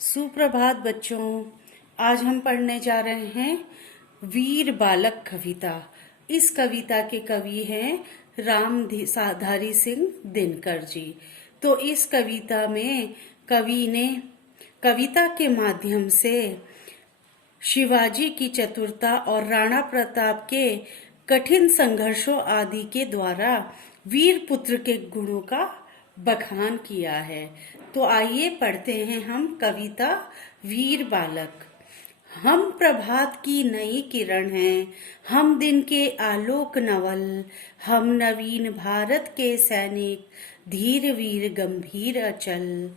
सुप्रभात बच्चों। आज हम पढ़ने जा रहे हैं वीर बालक कविता। इस कविता के कवि हैं रामधारी सिंह दिनकर जी। तो इस कविता में कवि ने कविता के माध्यम से शिवाजी की चतुरता और राणा प्रताप के कठिन संघर्षों आदि के द्वारा वीर पुत्र के गुणों का बखान किया है। तो आइए पढ़ते हैं हम कविता वीर बालक। हम प्रभात की नई किरण हैं, हम दिन के आलोक नवल, हम नवीन भारत के सैनिक, धीर वीर गंभीर अचल।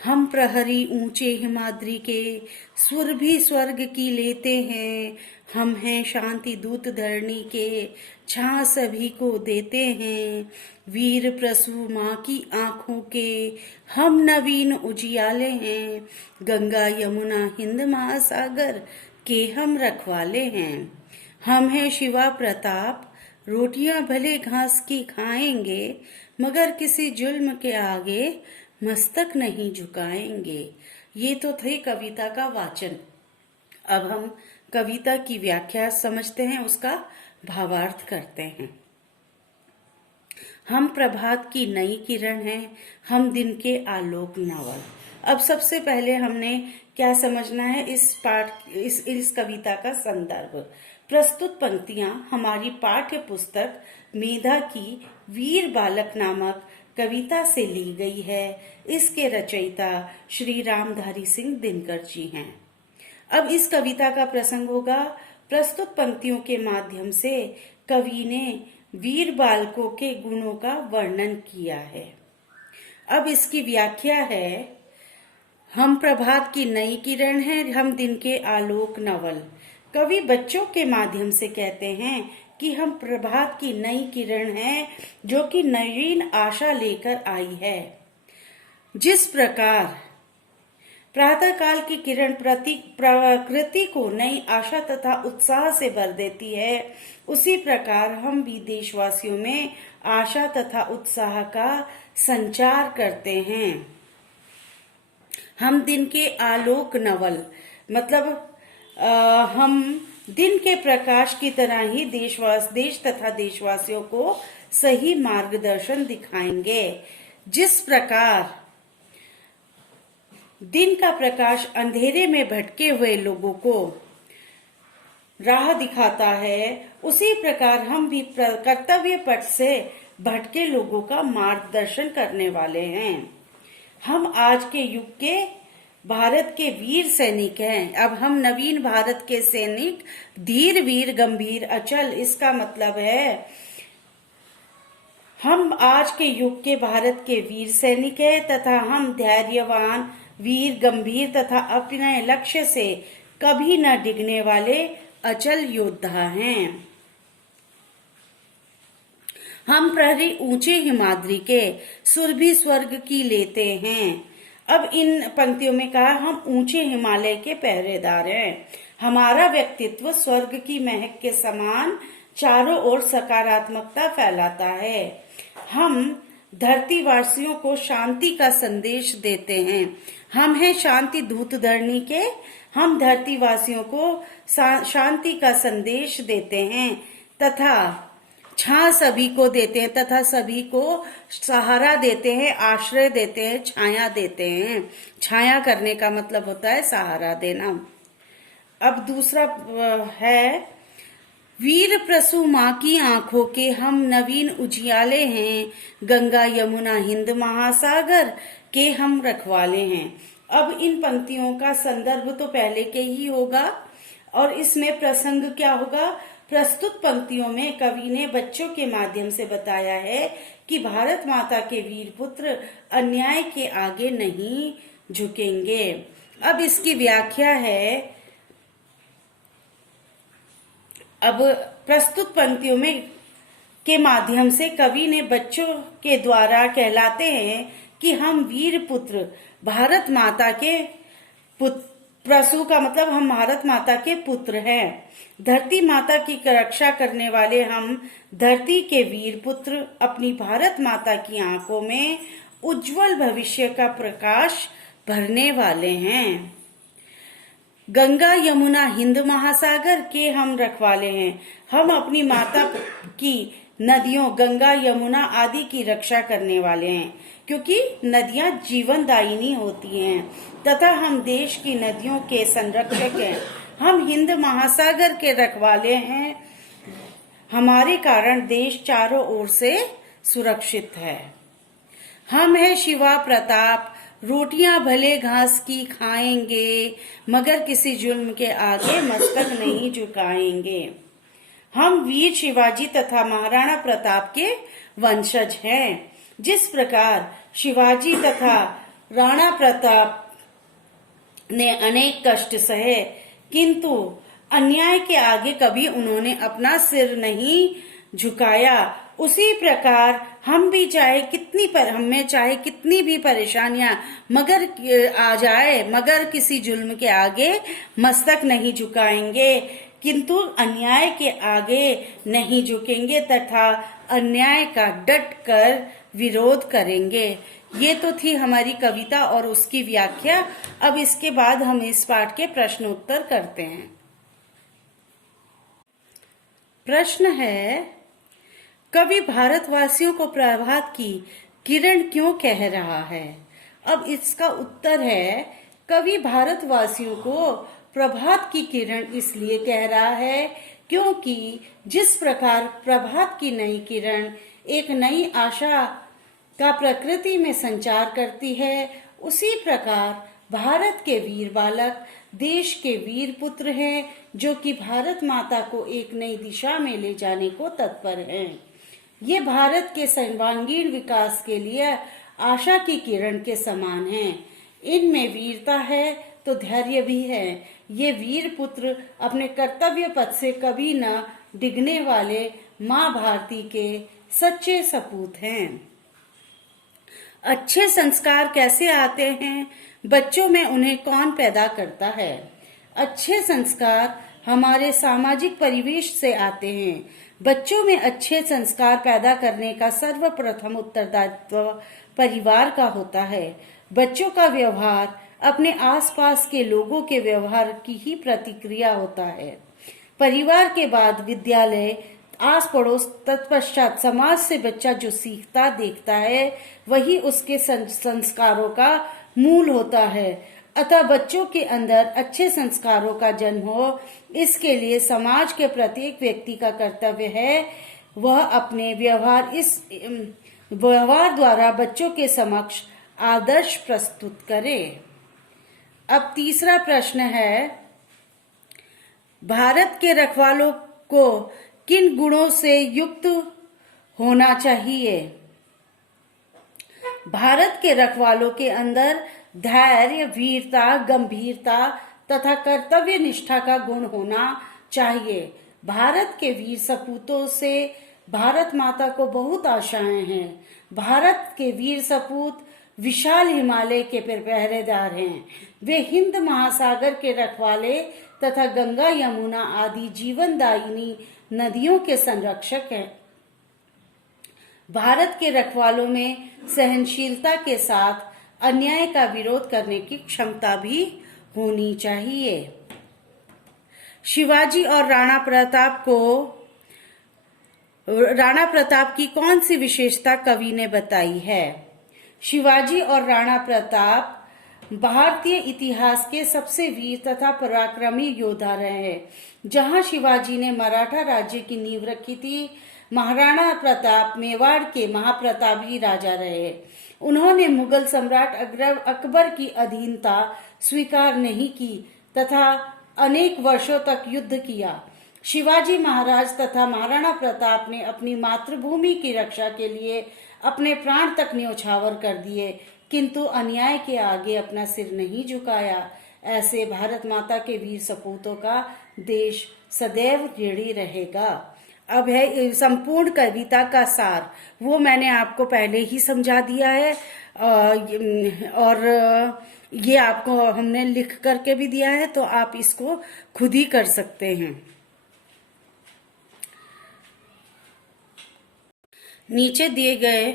हम प्रहरी ऊंचे हिमाद्री के, सुर भी स्वर्ग की लेते हैं। हम हैं शांति दूत धरणी के, छां सभी को देते हैं। वीर प्रसू माँ की आंखों के, हम नवीन उजियाले हैं। गंगा यमुना हिंद महासागर के हम रखवाले हैं। हम हैं शिवा प्रताप, रोटियां भले घास की खाएंगे, मगर किसी जुल्म के आगे मस्तक नहीं झुकाएंगे। ये तो थे कविता का वाचन। अब हम कविता की व्याख्या समझते हैं, उसका भावार्थ करते हैं। हम प्रभात की नई किरण हैं, हम दिन के आलोक नवल। अब सबसे पहले हमने क्या समझना है, इस कविता का संदर्भ। प्रस्तुत पंक्तियां हमारी पाठ्य पुस्तक मेधा की वीर बालक नामक कविता से ली गई है। इसके रचयिता श्री रामधारी सिंह दिनकर जी हैं। अब इस कविता का प्रसंग होगा, प्रस्तुत पंक्तियों के माध्यम से कवि ने वीर बालकों के गुणों का वर्णन किया है। अब इसकी व्याख्या है, हम प्रभात की नई किरण हैं, हम दिन के आलोक नवल। कवि बच्चों के माध्यम से कहते हैं कि हम प्रभात की नई किरण हैं, जो कि नवीन आशा लेकर आई है। जिस प्रकार प्रातःकाल की किरण प्रकृति को नई आशा तथा उत्साह से भर देती है, उसी प्रकार हम भी देशवासियों में आशा तथा उत्साह का संचार करते हैं। हम दिन के आलोक नवल मतलब हम दिन के प्रकाश की तरह ही देश तथा देशवासियों को सही मार्गदर्शन दिखाएंगे। जिस प्रकार दिन का प्रकाश अंधेरे में भटके हुए लोगों को राह दिखाता है, उसी प्रकार हम भी कर्तव्य पथ से भटके लोगों का मार्गदर्शन करने वाले हैं। हम आज के युग के भारत के वीर सैनिक हैं। अब हम नवीन भारत के सैनिक, धीर वीर गंभीर अचल। इसका मतलब है हम आज के युग के भारत के वीर सैनिक हैं तथा हम धैर्यवान, वीर, गंभीर तथा अपने लक्ष्य से कभी न डिगने वाले अचल योद्धा हैं। हम प्रहरी ऊंचे हिमाद्री के, सुर भी स्वर्ग की लेते हैं। अब इन पंक्तियों में कहा, हम ऊंचे हिमालय के पहरेदार हैं। हमारा व्यक्तित्व स्वर्ग की महक के समान चारों ओर सकारात्मकता फैलाता है। हम धरतीवासियों को शांति का संदेश देते हैं। हम हैं शांति दूत धरणी के, हम धरतीवासियों को शांति का संदेश देते हैं तथा छां सभी को देते हैं, तथा सभी को सहारा देते हैं, आश्रय देते हैं, छाया देते हैं। छाया करने का मतलब होता है सहारा देना। अब दूसरा है, वीर प्रसू माँ की आंखों के, हम नवीन उजियाले हैं। गंगा यमुना हिंद महासागर के हम रखवाले हैं। अब इन पंक्तियों का संदर्भ तो पहले के ही होगा और इसमें प्रसंग क्या होगा। प्रस्तुत पंक्तियों में कवि ने बच्चों के माध्यम से बताया है कि भारत माता के वीर पुत्र अन्याय के आगे नहीं झुकेंगे। अब इसकी व्याख्या है, अब प्रस्तुत पंक्तियों में के माध्यम से कवि ने बच्चों के द्वारा कहलाते हैं कि हम वीर पुत्र भारत माता के प्रसू का मतलब हम भारत माता के पुत्र हैं। धरती माता की रक्षा करने वाले हम धरती के वीर पुत्र अपनी भारत माता की आंखों में उज्जवल भविष्य का प्रकाश भरने वाले हैं। गंगा यमुना हिंद महासागर के हम रखवाले हैं। हम अपनी माता की नदियों गंगा यमुना आदि की रक्षा करने वाले हैं, क्योंकि नदियां जीवनदायिनी होती हैं तथा हम देश की नदियों के संरक्षक हैं। हम हिंद महासागर के रखवाले हैं। हमारे कारण देश चारों ओर से सुरक्षित है। हम है शिवा प्रताप, रोटियां भले घास की खाएंगे, मगर किसी जुल्म के आगे मस्तक नहीं झुकाएंगे। हम वीर शिवाजी तथा महाराणा प्रताप के वंशज हैं। जिस प्रकार शिवाजी तथा राणा प्रताप ने अनेक कष्ट सहे, किंतु अन्याय के आगे कभी उन्होंने अपना सिर नहीं झुकाया, उसी प्रकार हम भी हमें चाहे कितनी भी परेशानियां मगर आ जाए, मगर किसी जुल्म के आगे मस्तक नहीं झुकाएंगे, किंतु अन्याय के आगे नहीं झुकेंगे तथा अन्याय का डट कर विरोध करेंगे। ये तो थी हमारी कविता और उसकी व्याख्या। अब इसके बाद हम इस पाठ के प्रश्न उत्तर करते हैं। प्रश्न है, कवि भारतवासियों को प्रभात की किरण क्यों कह रहा है? अब इसका उत्तर है, कवि भारतवासियों को प्रभात की किरण इसलिए कह रहा है क्योंकि जिस प्रकार प्रभात की नई किरण एक नई आशा का प्रकृति में संचार करती है, उसी प्रकार भारत के वीर बालक देश के वीर पुत्र हैं, जो कि भारत माता को एक नई दिशा में ले जाने को तत्पर हैं। ये भारत के सर्वांगीण विकास के लिए आशा की किरण के समान हैं। इनमें वीरता है तो धैर्य भी है। ये वीर पुत्र अपने कर्तव्य पथ से कभी न डिगने वाले माँ भारती के सच्चे सपूत हैं। अच्छे संस्कार कैसे आते हैं? बच्चों में उन्हें कौन पैदा करता है? अच्छे संस्कार हमारे सामाजिक परिवेश से आते हैं। बच्चों में अच्छे संस्कार पैदा करने का सर्वप्रथम उत्तरदायित्व परिवार का होता है। बच्चों का व्यवहार अपने आसपास के लोगों के व्यवहार की ही प्रतिक्रिया होता है। परिवार के बाद विद्यालय, आस पड़ोस, तत्पश्चात समाज से बच्चा जो सीखता देखता है वही उसके संस्कारों का मूल होता है। अतः बच्चों के अंदर अच्छे संस्कारों का जन्म हो, इसके लिए समाज के प्रत्येक व्यक्ति का कर्तव्य है वह अपने व्यवहार द्वारा बच्चों के समक्ष आदर्श प्रस्तुत करे। अब तीसरा प्रश्न है, भारत के रखवालों को किन गुणों से युक्त होना चाहिए? भारत के रखवालों के अंदर धैर्य, वीरता, गंभीरता तथा कर्तव्य निष्ठा का गुण होना चाहिए। भारत के वीर सपूतों से भारत माता को बहुत आशाएं हैं। भारत के वीर सपूत विशाल हिमालय के पहरेदार हैं। वे हिंद महासागर के रखवाले तथा गंगा यमुना आदि जीवनदायिनी नदियों के संरक्षक हैं। भारत के रखवालों में सहनशीलता के साथ अन्याय का विरोध करने की क्षमता भी होनी चाहिए। शिवाजी और राणा प्रताप की कौन सी विशेषता कवि ने बताई है? शिवाजी और राणा प्रताप भारतीय इतिहास के सबसे वीर तथा पराक्रमी योद्धा रहे हैं। जहां शिवाजी ने मराठा राज्य की नींव रखी थी, महाराणा प्रताप मेवाड़ के महाप्रतापी राजा रहे। उन्होंने मुगल सम्राट अकबर की अधीनता स्वीकार नहीं की तथा अनेक वर्षों तक युद्ध किया। शिवाजी महाराज तथा महाराणा प्रताप ने अपनी मातृभूमि की रक्षा के लिए अपने प्राण तक न्यौछावर कर दिए, किंतु अन्याय के आगे अपना सिर नहीं झुकाया। ऐसे भारत माता के वीर सपूतों का देश सदैव ऋणी रहेगा। अब है संपूर्ण कविता का सार, वो मैंने आपको पहले ही समझा दिया है और ये आपको हमने लिख करके भी दिया है, तो आप इसको खुद ही कर सकते हैं। नीचे दिए गए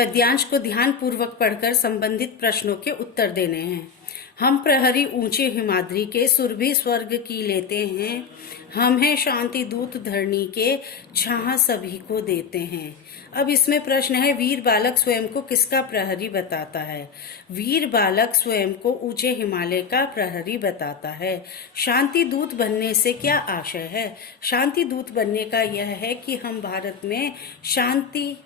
पद्यांश को ध्यान पूर्वक पढ़कर संबंधित प्रश्नों के उत्तर देने हैं। हम प्रहरी ऊंचे हिमाद्री के, सुरभि स्वर्ग की लेते हैं। हम हैं शांति दूत धरणी के, छाह सभी को देते हैं। अब इसमें प्रश्न है, वीर बालक स्वयं को किसका प्रहरी बताता है? वीर बालक स्वयं को ऊंचे हिमालय का प्रहरी बताता है। शांति दूत बनने से क्या आशय है? शांति दूत बनने का यह है कि हम भारत में शांति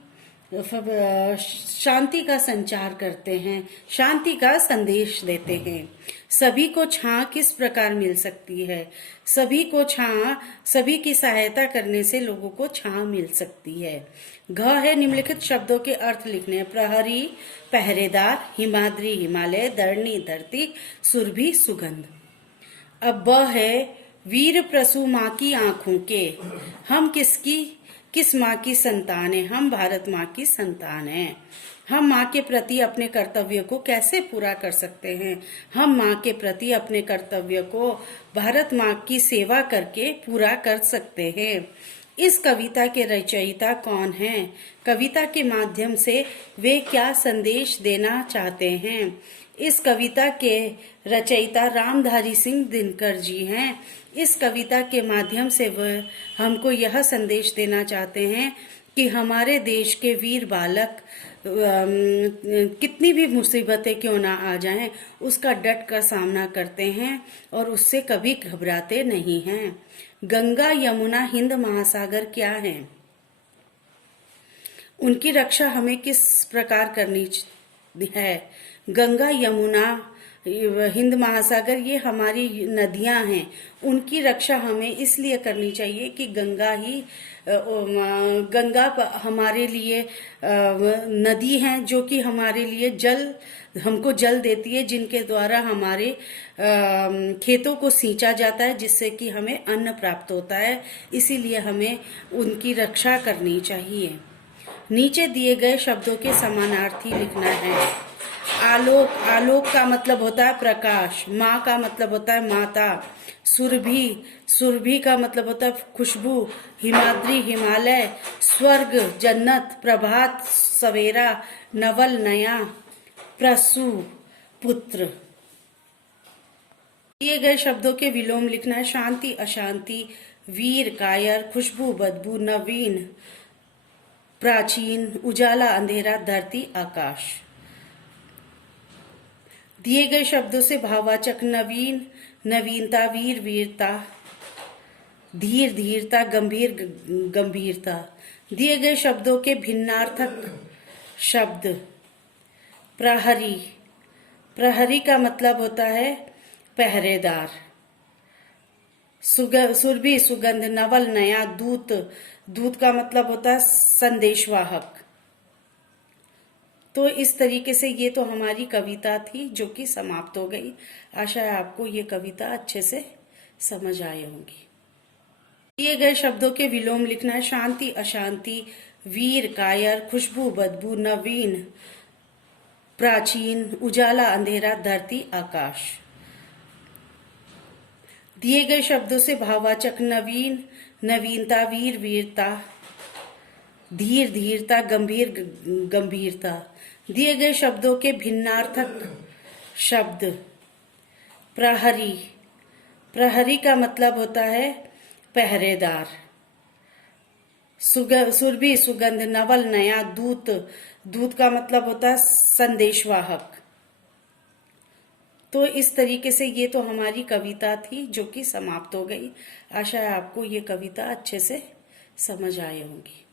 का संचार करते हैं, शांति का संदेश देते हैं। सभी को छां किस प्रकार मिल सकती है? सभी की सहायता करने से लोगों को छां मिल सकती है। घ है निम्नलिखित शब्दों के अर्थ लिखने हैं। प्रहरी पहरेदार, हिमाद्री हिमालय, धरणी धरती, सुरभि सुगंध। अब ब है वीर प्रसू माँ की आंखों के। हम किस माँ की संतान है? हम भारत माँ की संतान हैं। हम माँ के प्रति अपने कर्तव्य को कैसे पूरा कर सकते हैं? हम माँ के प्रति अपने कर्तव्य को भारत माँ की सेवा करके पूरा कर सकते हैं। इस कविता के रचयिता कौन हैं? कविता के माध्यम से वे क्या संदेश देना चाहते हैं? इस कविता के रचयिता रामधारी सिंह दिनकर जी हैं। इस कविता के माध्यम से वह हमको यह संदेश देना चाहते हैं कि हमारे देश के वीर बालक कितनी भी मुसीबतें क्यों ना आ जाएं, उसका डट कर सामना करते हैं और उससे कभी घबराते नहीं हैं। गंगा यमुना हिंद महासागर क्या हैं? उनकी रक्षा हमें किस प्रकार करनी है? गंगा यमुना हिंद महासागर ये हमारी नदियां हैं। उनकी रक्षा हमें इसलिए करनी चाहिए कि गंगा हमारे लिए नदी है जो कि हमारे लिए हमको जल देती है, जिनके द्वारा हमारे खेतों को सींचा जाता है, जिससे कि हमें अन्न प्राप्त होता है। इसीलिए हमें उनकी रक्षा करनी चाहिए। नीचे दिए गए शब्दों के समानार्थी लिखना है। आलोक का मतलब होता है प्रकाश। माँ का मतलब होता है माता। सुरभि का मतलब होता है खुशबू। हिमाद्री हिमालय। स्वर्ग जन्नत। प्रभात सवेरा। नवल नया। प्रसू पुत्र। दिए गए शब्दों के विलोम लिखना है। शांति अशांति, वीर कायर, खुशबू बदबू, नवीन प्राचीन, उजाला अंधेरा, धरती आकाश। दिए गए शब्दों से भाववाचक नवीन नवीनता, वीर वीरता, धीर धीरता, गंभीर गंभीरता। दिए गए शब्दों के भिन्नार्थक शब्द। प्रहरी। प्रहरी का मतलब होता है पहरेदार। सुरभि सुगंध, नवल नया, दूत। दूत का मतलब होता है संदेशवाहक। तो इस तरीके से ये तो हमारी कविता थी जो कि समाप्त हो गई। आशा है आपको ये कविता अच्छे से समझ आई होगी। दिए गए शब्दों के विलोम लिखना है। शांति अशांति, वीर कायर, खुशबू बदबू, नवीन प्राचीन, उजाला अंधेरा, धरती आकाश। दिए गए शब्दों से भाववाचक नवीन नवीनता, वीर वीरता, धीर धीरता, गंभीर गंभीरता। दिए गए शब्दों के भिन्नार्थक शब्द। प्रहरी। प्रहरी का मतलब होता है पहरेदार। सुरभि सुगंध, नवल नया, दूत। दूत का मतलब होता है संदेशवाहक। तो इस तरीके से ये तो हमारी कविता थी जो कि समाप्त हो गई। आशा है आपको ये कविता अच्छे से समझ आई होगी।